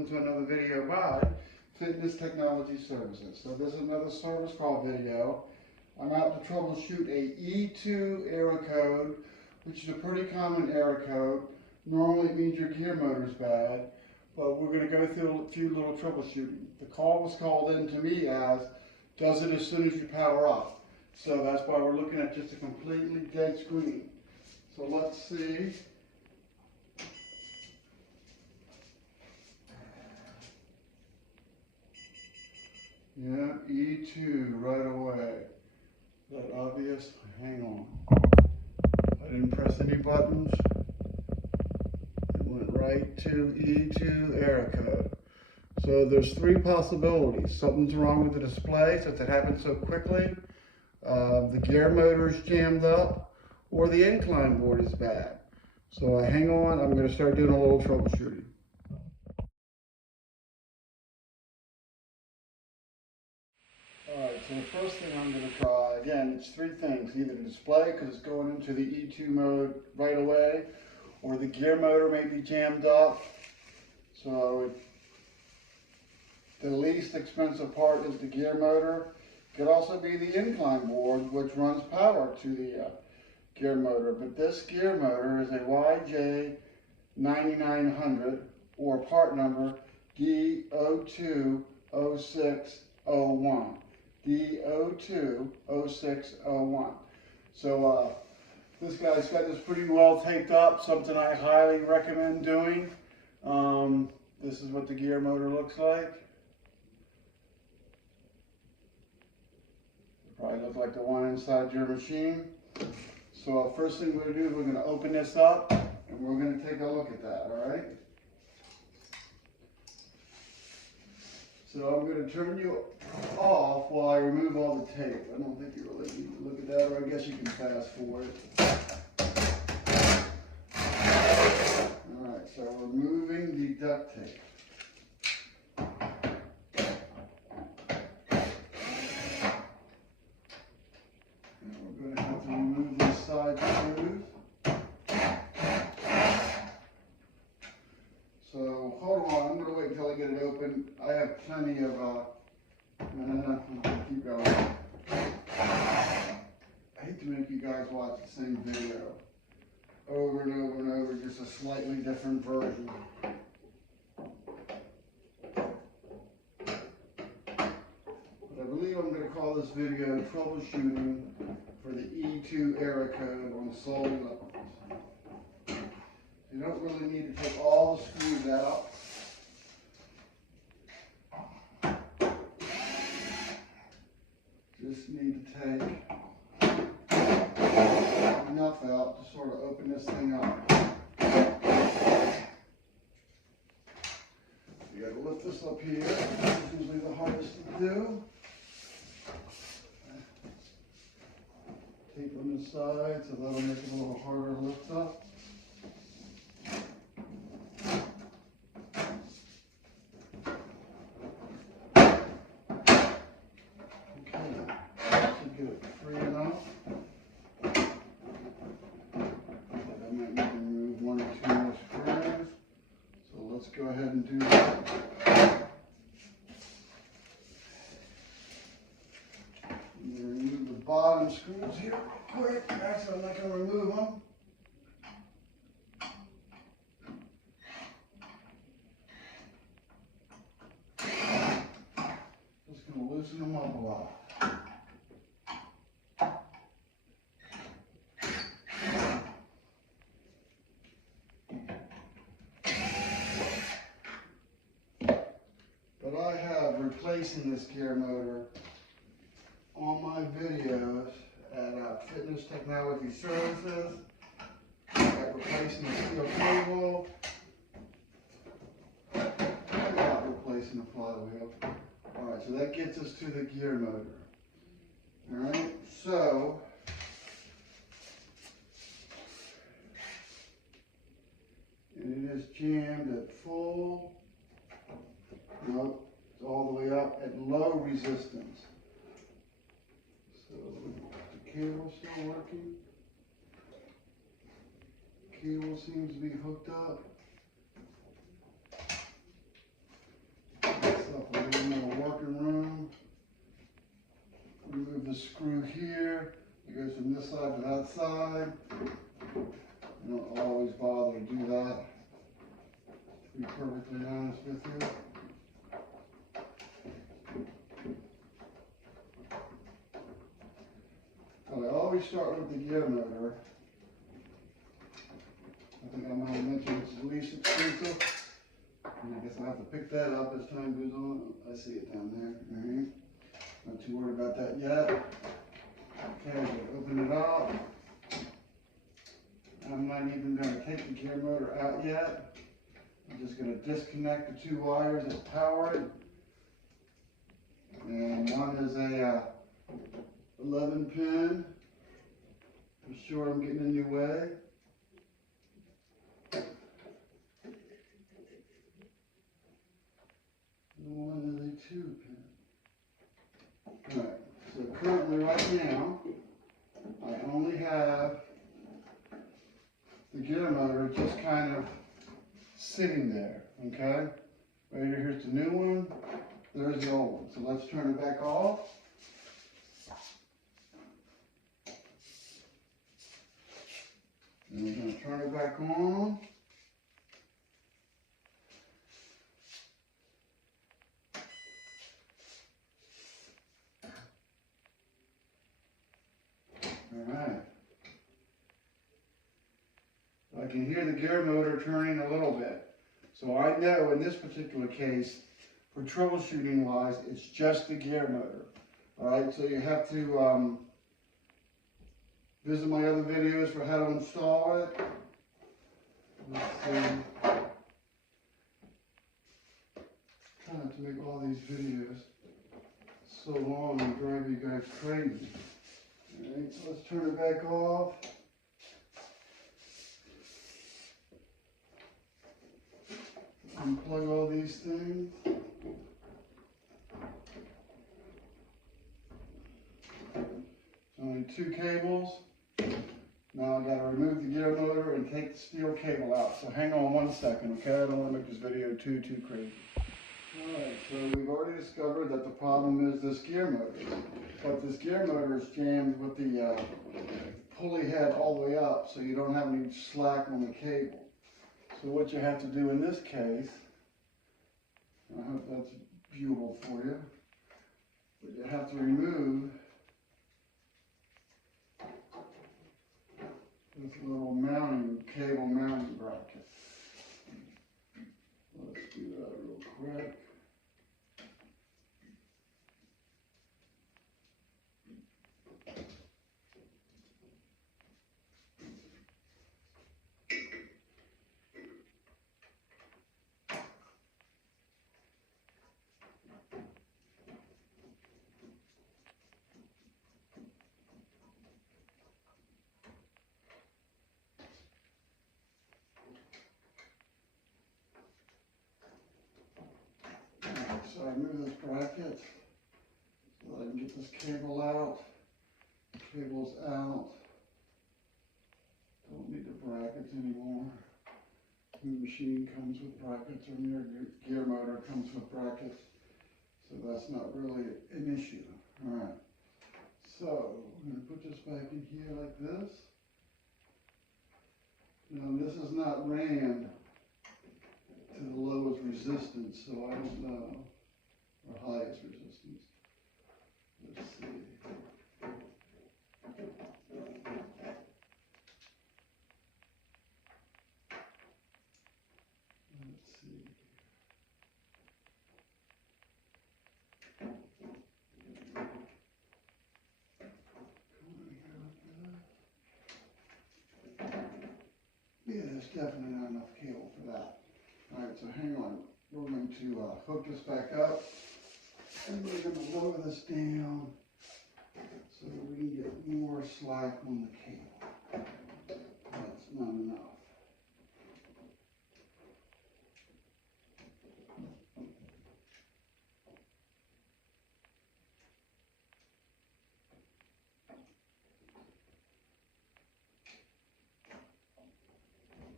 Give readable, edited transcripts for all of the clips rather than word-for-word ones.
welcome to another video by Fitness Technology Services. So this is another service call video. I'm out to troubleshoot a E2 error code, which is a pretty common error code. Normally it means your gear motor's bad, but we're going to go through a few little troubleshooting. The call was called in to me as, does it as soon as you power off? So that's why we're looking at just a completely dead screen. So let's see. Yeah, E2 right away. Is that obvious? Hang on. I didn't press any buttons. It went right to E2 error code. So there's three possibilities. Something's wrong with the display since it happened so quickly. The gear motor is jammed up, or the incline board is bad. So hang on, I'm going to start doing a little troubleshooting. Alright, so the first thing I'm going to try, again, it's three things. Either the display, because it's going into the E2 mode right away, or the gear motor may be jammed up. So the least expensive part is the gear motor. It could also be the incline board, which runs power to the gear motor. But this gear motor is a YJ9900, or part number D020601. D020601. So this guy's got this pretty well taped up, something I highly recommend doing. This is what the gear motor looks like. It probably looks like the one inside your machine. So first thing we're going to do is we're going to open this up and we're going to take a look at that, all right? So I'm going to turn you off while I remove all the tape. I don't think you really need to look at that, or I guess you can fast forward it. Alright, so removing the duct tape. And we're going to have to remove these side screws. So hold on, I'm going to wait until I get it open. I have plenty of, keep going. I hate to make you guys watch the same video over and over and over, just a slightly different version. But I believe I'm going to call this video Troubleshooting for the E2 error code on Sole Elliptical. You don't really need to take all the screws out. Just need to take enough out to sort of open this thing up. You got to lift this up here. It's usually the hardest to do. Tape on the sides, so that'll make it a little harder to lift up. Go ahead and do that. I'm going to remove the bottom screws here real quick. Actually, I'm not going to remove them. Just going to loosen them up a lot. I have replacing this gear motor on my videos at Fitness Technology Services. Got replacing the steel cable. Got replacing the flywheel. Alright, so that gets us to the gear motor. Alright, so it is jammed at full. Nope, it's all the way up at low resistance. So the cable's still working. Cable seems to be hooked up. a little working room. Remove the screw here. It goes from this side to that side. I don't always bother to do that, to be perfectly honest with you. But I always start with the gear motor. I think I might have mentioned it's the least expensive. And I guess I'll have to pick that up as time goes on. I see it down there. All right. Not too worried about that yet. Okay, I'm going to open it up. I'm not even going to take the gear motor out yet. I'm just going to disconnect the two wires that power it. And one is a 11 pin. I'm sure I'm getting in your way. The one is a 2 pin. Alright, so currently right now, I only have the gear motor just kind of sitting there, okay? Right here, here's the new one, there's the old one. So let's turn it back off. And we're going to turn it back on. Alright. I can hear the gear motor turning a little bit. So I know in this particular case, for troubleshooting wise, it's just the gear motor. Alright, so you have to visit my other videos for how to install it. Let's see. Try not to make all these videos so long and drive you guys crazy. Alright, so let's turn it back off. Unplug all these things. Only 2 cables. Now I gotta remove the gear motor and take the steel cable out. So hang on 1 second, okay? I don't want to make this video too crazy. Alright, so we've already discovered that the problem is this gear motor. But this gear motor is jammed with the pulley head all the way up, so you don't have any slack on the cable. So what you have to do in this case, I hope that's viewable for you, but you have to remove this little cable mounting bracket. Let's do that real quick. So I move this bracket so that I can get this cable out. The cable's out. Don't need the brackets anymore. New machine comes with brackets, or your gear motor comes with brackets. So that's not really an issue. Alright. So I'm going to put this back in here like this. Now this is not ran to the lowest resistance, so I don't know. Or highest resistance. Let's see. Let's see. Yeah, there's definitely not enough cable for that. Alright, so hang on. We're going to hook this back up. And we're going to lower this down so that we can get more slack on the cable. That's not enough.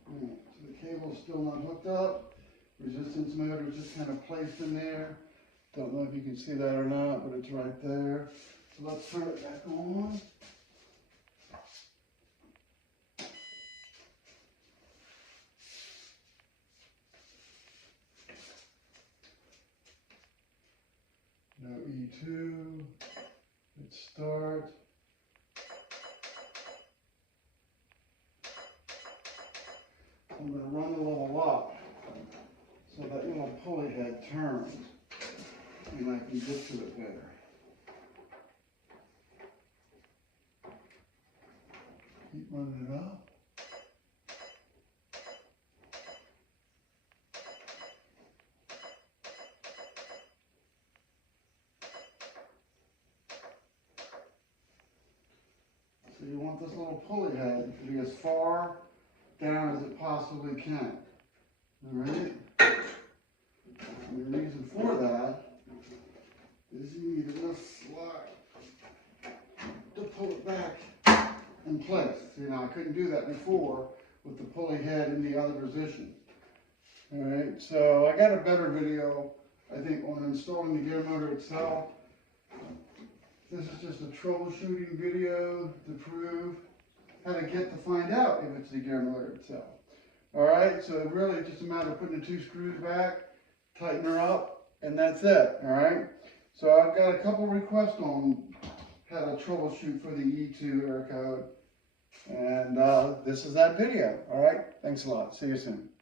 Alright, so the cable's still not hooked up. Resistance motor is just kind of placed in there. Don't know if you can see that or not, but it's right there. So let's turn it back on. No E2. Let's start. I'm going to run the little up so that little pulley head turns and I can get to it better. Keep running it up. So you want this little pulley head to be as far down as it possibly can. All right? And the reason for that is you need enough slack to pull it back in place. See, now I couldn't do that before with the pulley head in the other position. All right, so I got a better video, I think, on installing the gear motor itself. This is just a troubleshooting video to prove how to get to find out if it's the gear motor itself. All right, so really just a matter of putting the two screws back, tighten her up, and that's it. All right, so I've got a couple requests on how to troubleshoot for the E2 error code, and this is that video. All right, thanks a lot. See you soon.